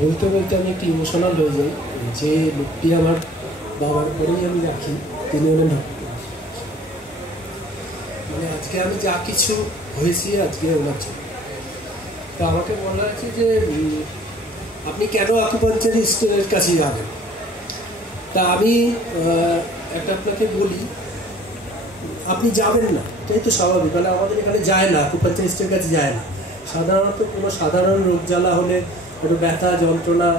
বলতে বলতে আমি একটু ইমোশনাল হয়ে যাই। যে লোকটি আমার বাবার পরেই আমি রাখি, তিনি হলেন মানে আজকে আমি যা কিছু হয়েছি আজকে ওনার জন্য। তো আমাকে বলা হয়েছে যে আপনি কেন আকুপাঞ্চারিস্টের কাছে যাবেন। তা আমি একটা আপনাকে বলি, আপনি যাবেন না, এটাই তো স্বাভাবিক। মানে আমাদের এখানে যায় না, আকুপাঞ্চারিস্টের কাছে যায় না। সাধারণত কোনো সাধারণ রোগ জ্বালা হলে, কোনো ব্যথা যন্ত্রণা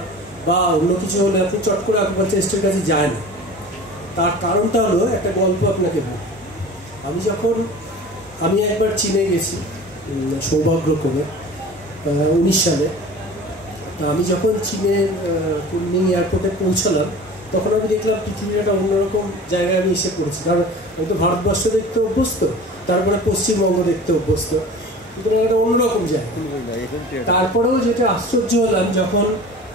বা অন্য কিছু হলে আপনি চট করে আকুপাঞ্চারিস্টের কাছে যায় না। তার কারণটা হলো, একটা গল্প আপনাকে বলি। আমি একবার চীনে গেছি সৌভাগ্যক্রমে 19 সালে। তা আমি যখন চীনের কুনমিং এয়ারপোর্টে পৌঁছলাম, তখন আমি দেখলাম পৃথিবীর একটা অন্যরকম জায়গায় আমি এসে পড়েছি। কারণ আমি তো ভারতবর্ষ দেখতে অভ্যস্ত, তারপরে পশ্চিমবঙ্গ দেখতে অভ্যস্ত, সুতরাং একটা অন্যরকম জায়গা। তারপরেও যেটা আশ্চর্য হলাম, যখন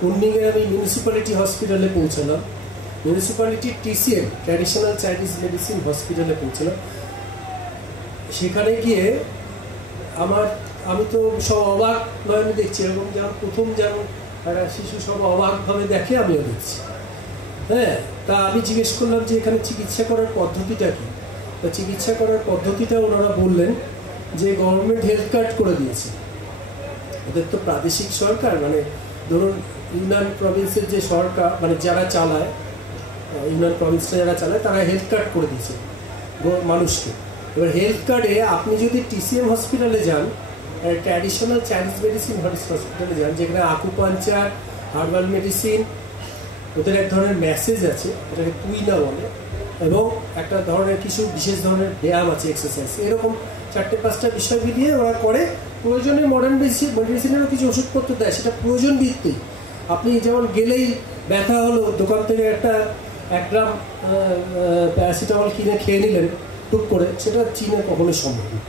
কুনমিংয়ে আমি মিউনিসিপ্যালিটি হসপিটালে পৌঁছলাম, municipality TCM traditional Chinese medicine হসপিটালে পৌঁছলাম। সেখানে গিয়ে আমি তো সব অবাক নয়নে দেখছি, এরকম যেমন প্রথম যেমন একটা শিশু সব অবাকভাবে দেখে, আমিও দেখছি। হ্যাঁ, তা আমি জিজ্ঞেস করলাম যে এখানে চিকিৎসা করার পদ্ধতিটা কী। তা চিকিৎসা করার পদ্ধতিটা ওনারা বললেন যে গভর্নমেন্ট হেলথ কার্ড করে দিয়েছে। ওদের তো প্রাদেশিক সরকার, মানে ধরুন ইউনান প্রভিন্সের যে সরকার, মানে যারা চালায়, ইউনান প্রভিন্সটা যারা চালায়, তারা হেলথ কার্ড করে দিয়েছে মানুষকে। এবার হেলথ কার্ডে আপনি যদি TCM হসপিটালে যান, ট্র্যাডিশনাল চাইনিজ মেডিসিন হসপিটালে যান, যেখানে আকুপাঞ্চার, হার্বাল মেডিসিন, ওদের এক ধরনের মেসেজ আছে, ওটাকে তুইনা বলে, এবং একটা ধরনের কিছু বিশেষ ধরনের ব্যায়াম আছে, এক্সারসাইজ, এরকম 4-5টা বিষয় মিলিয়ে ওরা করে। প্রয়োজনে মডার্ন মেডিসিনেরও কিছু ওষুধপত্র দেয়, সেটা প্রয়োজন ভিত্তিক। আপনি যেমন গেলেই ব্যথা হলো, দোকান থেকে 1 গ্রাম প্যারাসিটামল কিনে খেয়ে নিলেন টুক করে, সেটা চীনে কখনোই সম্ভব না।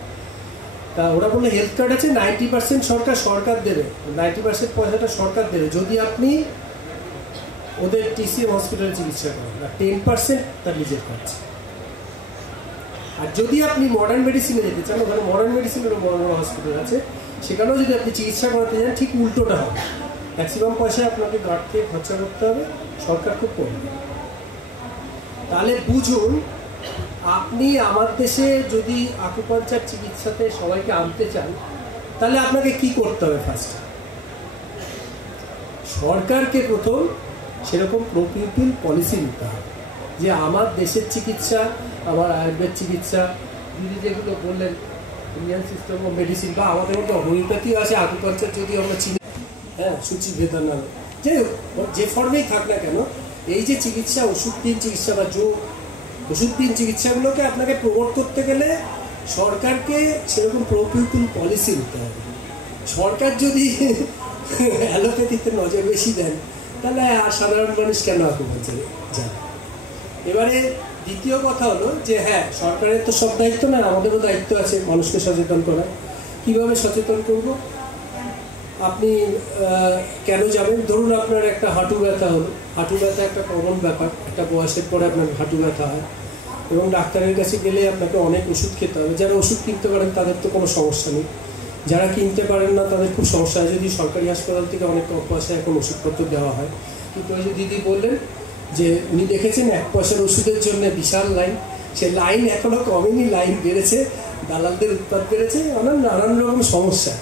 তা ওরা বললে হেলথ কার্ড আছে, 90% সরকার দেবে, 90% পয়সাটা সরকার দেবে যদি আপনি ওদের TCM হসপিটালে চিকিৎসা করেন, আর 10% তার নিজের খরচ। আর যদি আপনি মডার্ন মেডিসিনে যেতে চান, ওখানে মডার্ন মেডিসিনেরও বড় বড় হসপিটাল আছে, সেখানেও যদি আপনি চিকিৎসা করাতে যান, ঠিক উল্টোটা হবে। ম্যাক্সিমাম পয়সায় আপনাকে গার্ড থেকে খরচা করতে হবে, সরকার খুব কম। তাহলে বুঝুন, আপনি আমার দেশে যদি আকুপাঞ্চার চিকিৎসাতে সবাইকে আনতে চান, তাহলে আপনাকে কি করতে হবে? ফার্স্ট সরকারকে প্রথম সেরকম প্রপিউপিল পলিসি নিতে হবে, যে আমার দেশের চিকিৎসা, আমার আয়ুর্বেদ চিকিৎসা, দিদি যেগুলো বললেন ইন্ডিয়ান সিস্টেম অফ মেডিসিন, বা আমাদের মধ্যে হোমিওপ্যাথি আছে, আকুপাঞ্চার যদি আমরা চিনি, হ্যাঁ, সূচি ভেদা নামে, যে ফর্মেই থাক না কেন, এই যে চিকিৎসা, ওষুধবিহীন চিকিৎসা বা ওষুধবিহীন চিকিৎসাগুলোকে আপনাকে প্রমোট করতে গেলে সরকারকে সেরকম প্রপিউপিল পলিসি নিতে হবে। সরকার যদি অ্যালোপ্যাথিতে নজর বেশি দেন, তাহলে আর সাধারণ মানুষ কেন আকুপাঞ্চারে যাবে? এবারে দ্বিতীয় কথা হলো যে, হ্যাঁ, সরকারের তো সব দায়িত্ব না, আমাদেরও দায়িত্ব আছে মানুষকে সচেতন করা। কীভাবে সচেতন করব? আপনি কেন যাবেন? ধরুন আপনার একটা হাঁটু ব্যথা হলো, হাঁটু ব্যথা একটা কমন ব্যাপার, একটা বয়সের পরে আপনার হাঁটু ব্যথা হয়, এবং ডাক্তারের কাছে গেলে আপনাকে অনেক ওষুধ খেতে হবে। যারা ওষুধ কিনতে পারেন তাদের তো কোনো সমস্যা নেই, যারা কিনতে পারেন না তাদের খুব সমস্যা হয়। যদি সরকারি হাসপাতাল থেকে অনেক কম পয়সায় এখন ওষুধপত্র দেওয়া হয়, কিন্তু ওই যে দিদি বললেন যে উনি দেখেছেন 1 পয়সার ওষুধের জন্য বিশাল লাইন, সে লাইন এখনও কমেনি, লাইন বেড়েছে, দালালদের উৎপাদ বেড়েছে, নানান রকম সমস্যা।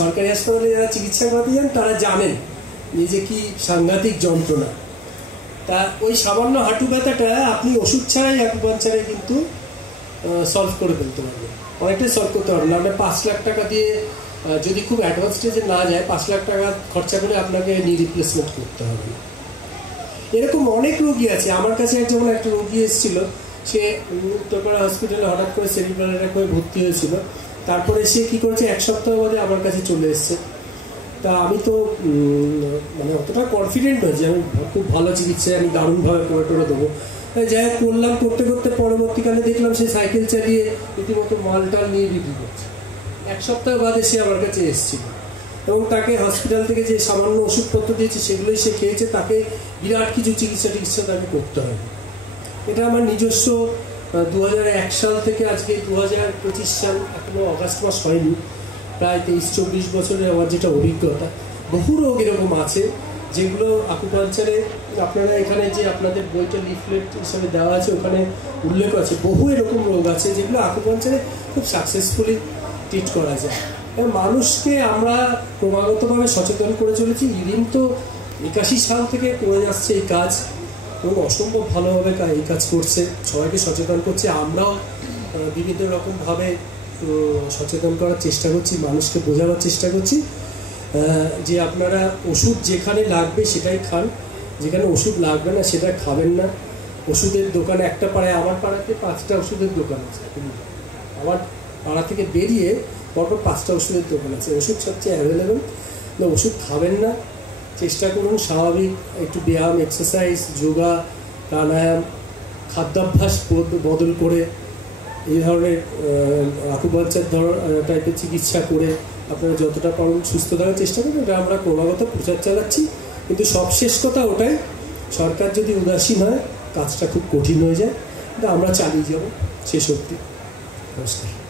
সরকারি হাসপাতালে যারা চিকিৎসা করাতে যান তারা জানেন যে কি সাংঘাতিক যন্ত্রণা। তা ওই সামান্য হাঁটু ব্যথাটা আপনি ওষুধ ছাড়াই আকুপাঞ্চারে কিন্তু সলভ করে ফেলতে পারবেন, অনেকটাই সলভ করতে পারবেন। নাহলে 5 লাখ টাকা দিয়ে, যদি খুব অ্যাডভান্স স্টেজে না যায়, 5 লাখ টাকা খরচা করে আপনাকে নি রিপ্লেসমেন্ট করতে হবে। এরকম অনেক রোগী আছে। আমার কাছে যেমন একটা রোগী এসেছিল, সে উত্তরপাড়া হসপিটালে হঠাৎ করে সেরিব্রাল অ্যাটাক হয়ে ভর্তি হয়েছিল। তারপরে সে কী করেছে, 1 সপ্তাহ বাদে আমার কাছে চলে এসছে। তা আমি তো মানে অতটা কনফিডেন্ট নয় যে আমি খুব ভালো চিকিৎসায় আমি দারুণভাবে করে দেবো। যাই হোক করলাম, করতে করতে পরবর্তীকালে দেখলাম সে সাইকেল চালিয়ে রীতিমতো মালটাল নিয়ে বিক্রি করছে। 1 সপ্তাহ বাদে সে আমার কাছে এসেছিল, এবং তাকে হসপিটাল থেকে যে সামান্য ওষুধপত্র দিয়েছে সেগুলোই সে খেয়েছে। তাকে বিরাট কিছু চিকিৎসা তাকে করতে হবে। এটা আমার নিজস্ব 2001 সাল থেকে আজকে 2025 সাল, এখনো অগাস্ট মাস হয়নি, প্রায় 23-24 বছরের আমার যেটা অভিজ্ঞতা। বহু রোগ এরকম আছে যেগুলো আকুপাঞ্চারে আপনারা এখানে যে আপনাদের বইটা লিফলেট হিসাবে দেওয়া আছে ওখানে উল্লেখ আছে, বহু এরকম রোগ আছে যেগুলো আকুপাঞ্চারে খুব সাকসেসফুলি ট্রিট করা যায়। এবং মানুষকে আমরা ক্রমাগতভাবে সচেতন করে চলেছি। ইরিন তো 81 সাল থেকে করে যাচ্ছে এই কাজ এবং অসম্ভব ভালোভাবে এই কাজ করছে, সবাইকে সচেতন করছে। আমরাও বিভিন্ন রকমভাবে সচেতন করার চেষ্টা করছি, মানুষকে বোঝানোর চেষ্টা করছি যে আপনারা ওষুধ যেখানে লাগবে সেটাই খান, যেখানে ওষুধ লাগবে না সেটা খাবেন না। ওষুধের দোকানে একটা পাড়ায়, আমার পাড়াতে 5টা ওষুধের দোকান আছে, আমার পাড়া থেকে বেরিয়ে পরপর 5টা ওষুধের দোকান আছে। ওষুধ সবচেয়ে অ্যাভেলেবেল, না ওষুধ খাবেন না, চেষ্টা করুন স্বাভাবিক একটু ব্যায়াম, এক্সারসাইজ, যোগা, প্রাণায়াম, খাদ্যাভ্যাস বদল করে এই ধরনের আকুপাঞ্চার টাইপের চিকিৎসা করে আপনারা যতটা পারুন সুস্থ থাকার চেষ্টা করুন। এটা আমরা ক্রমাগত প্রচার চালাচ্ছি, কিন্তু সবশেষ কথা ওটাই, সরকার যদি উদাসীন হয় কাজটা খুব কঠিন হয়ে যায়, কিন্তু আমরা চালিয়ে যাব শেষ অবধি। নমস্কার।